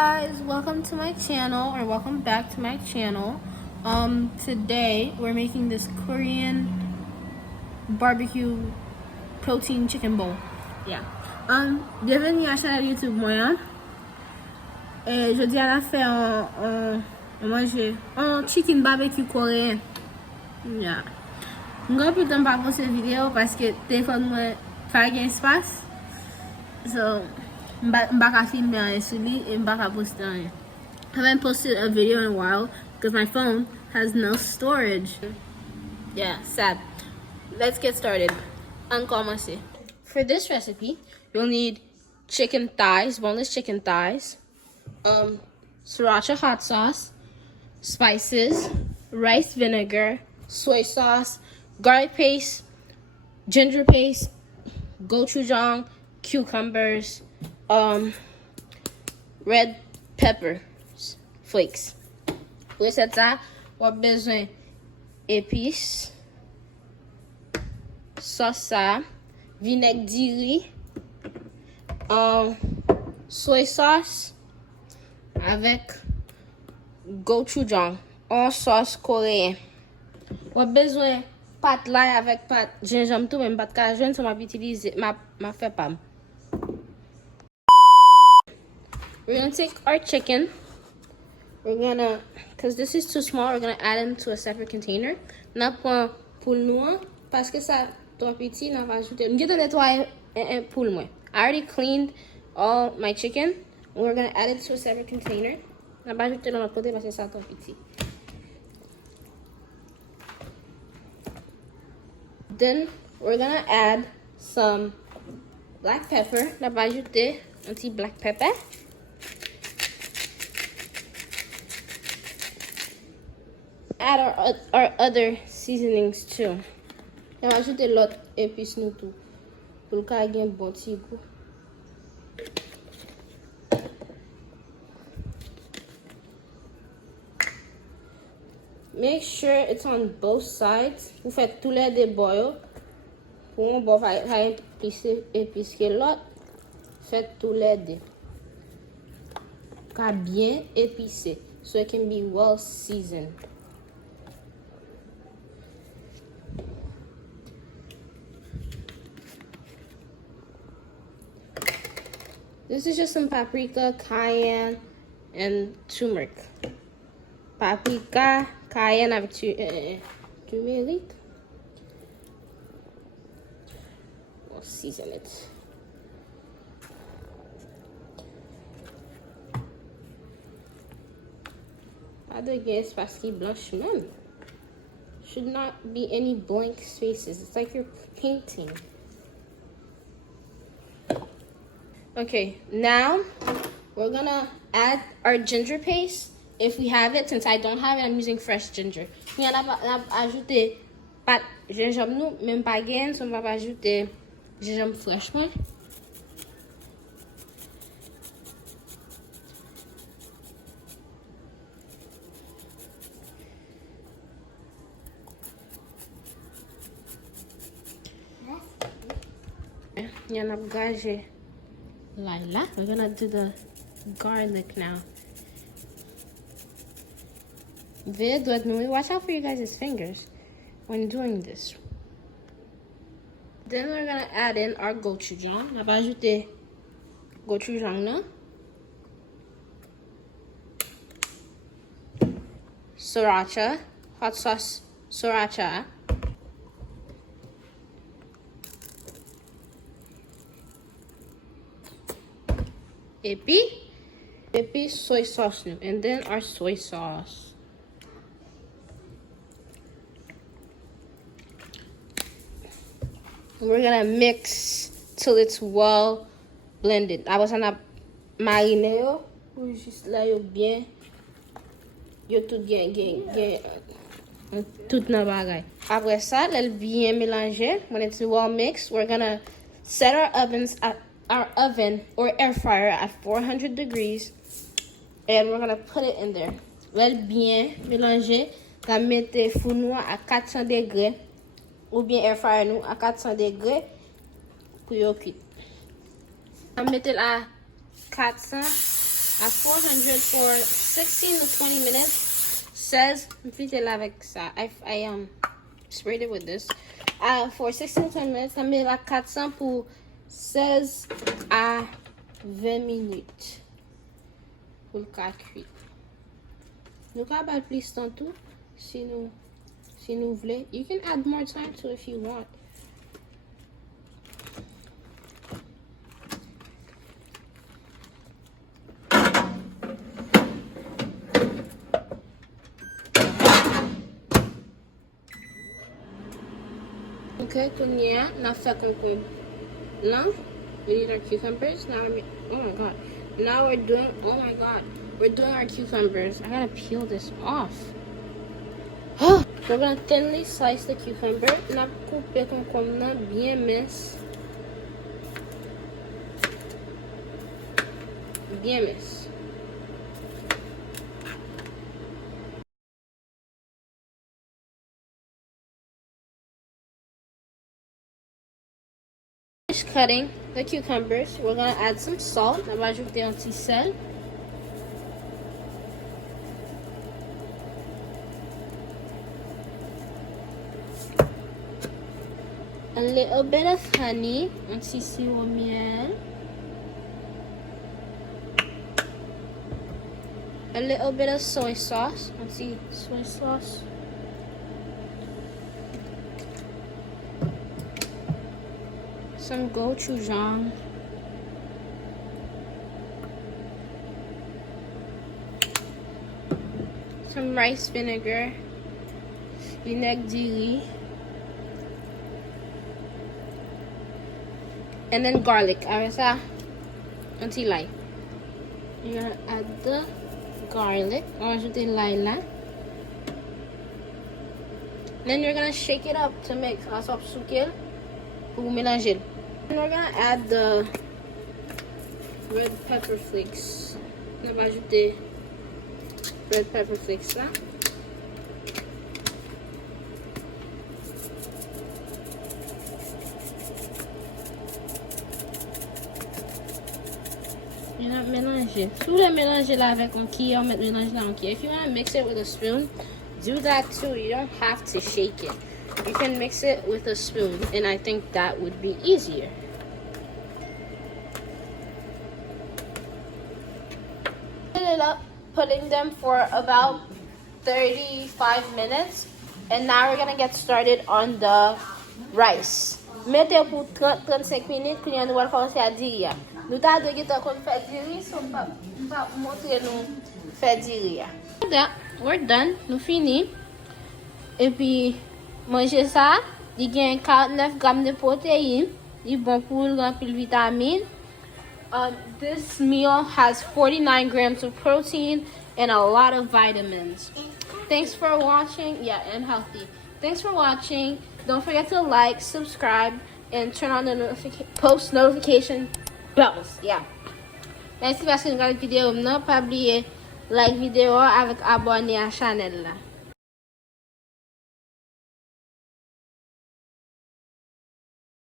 Guys, welcome to my channel, or welcome back to my channel. Today we're making this Korean barbecue protein chicken bowl. Yeah. Bienvenue à la chaîne YouTube moi. Et je dis à la faire manger un chicken barbecue coréen. Yeah. Je ne vais pas poster cette vidéo parce que téléphone moi pas gain espace. So I'm back at filming actually and back at posting. I haven't posted a video in a while because my phone has no storage. Yeah, sad. Let's get started. For this recipe, you'll need chicken thighs, boneless chicken thighs, sriracha hot sauce, spices, rice vinegar, soy sauce, garlic paste, ginger paste, gochujang, cucumbers, red pepper flakes. Recette ça, on a besoin épices, sauce ça, vinaigre d'iri, soy sauce avec gochujang en sauce coréenne. On a besoin pâte l'ail avec pâte gingembre tout même pâte cajun, ça m'a utilisé m'a fait pas. We're gonna take our chicken. We're gonna, because this is too small, we're gonna add it to a separate container. N'a pas pour nous, parce que ça trop petit, n'a pas ajouté. Je vais nettoyer pour moi. I already cleaned all my chicken. We're gonna add it to a separate container. N'a pas ajouté dans l'autre côté parce que ça trop petit. Then we're gonna add some black pepper. N'a pas ajouté un petit black pepper. Add our other seasonings too. On va ajouter l'autre épice nous tout pour qu'il y ait un bon petit goût. Make sure it's on both sides. Vous faites tous les deux boil. Pour un bon épice que l'autre. Faites tous les deux. Car bien épicé, so it can be well seasoned. This is just some paprika, cayenne, and turmeric. Paprika, cayenne avec turmeric. We'll season it. Pas de guess parce qu'il blanche même. Should not be any blank spaces. It's like you're painting. Okay, now we're gonna add our ginger paste if we have it. Since I don't have it, I'm using fresh ginger. On a ajouté pas gingembre nous, même pas gain, so on va ajouter gingembre fresh moi. On a gagé Lila. We're gonna do the garlic now. Watch out for you guys' fingers when doing this. Then we're gonna add in our gochujang. On va ajouter gochujang là. Sriracha, hot sauce sriracha. Epi soy sauce, and then our soy sauce. We're gonna mix till it's well blended. I was gonna mariner yo, juste là yo bien, yo tout bien tout nan bagay. Après ça, elle bien mélangé. When it's well mixed, we're gonna set our oven or air fryer at 400 degrees, and we're gonna put it in there. Let bien mélanger. La mettre four nous à 400 degrés ou bien air fryer nous à 400 degrés pour yo cuit. On mettre à 400 at 400 for 16 to 20 minutes. Says, I sprayed it with this. For 16 to 20 minutes, on met la 400 pour 16 à 20 minutes. Pour le cas cuit. Nous avons pas plus de temps si nous voulons. You can add more time to if you want. Okay, kunya na fait concombre blanc. We need our cucumbers. Now oh my god. Now we're doing we're doing our cucumbers. I gotta peel this off. We're gonna thinly slice the cucumber. Na couper concombre bien mince. Bien mince. Cutting the cucumbers, we're gonna add some salt. On va ajouter un petit sel. A little bit of honey, un petit sirop miel. A little bit of soy sauce, un petit soy sauce. Some gochujang. Some rice vinegar. Vinaigre du riz. And then garlic. Avec ça, un petit l'ail. You're gonna add the garlic. On va ajouter l'ail là. Then you're gonna shake it up to mix. On va souker pour mélanger. And we're gonna add the red pepper flakes. On va ajouter red pepper flakes là. You're not mélanger. Si vous voulez mélanger là avec un cuillère, on met mélanger là en cuillère. If you want to mix it with a spoon, do that too. You don't have to shake it. You can mix it with a spoon, and I think that would be easier. Ended up putting them for about 35 minutes, and now we're gonna get started on the rice. Mettez pour 30-35 minutes, puis nous allons commencer à dire. Nous t'avons dit qu'on fait dire, so pas montrer nous faire dire. We're done. Nous fini. Et puis manger ça, il y a 49 grammes de protéines, il est bon pour remplir vitamines. This meal has 49 grams of protein and a lot of vitamins. Thanks for watching. Yeah, and healthy. Thanks for watching. Don't forget to like, subscribe, and turn on the post notification bells. Yeah. Merci parce que vous regardez la vidéo. Non, pas oublier like vidéo avec abonner à la chaîne là.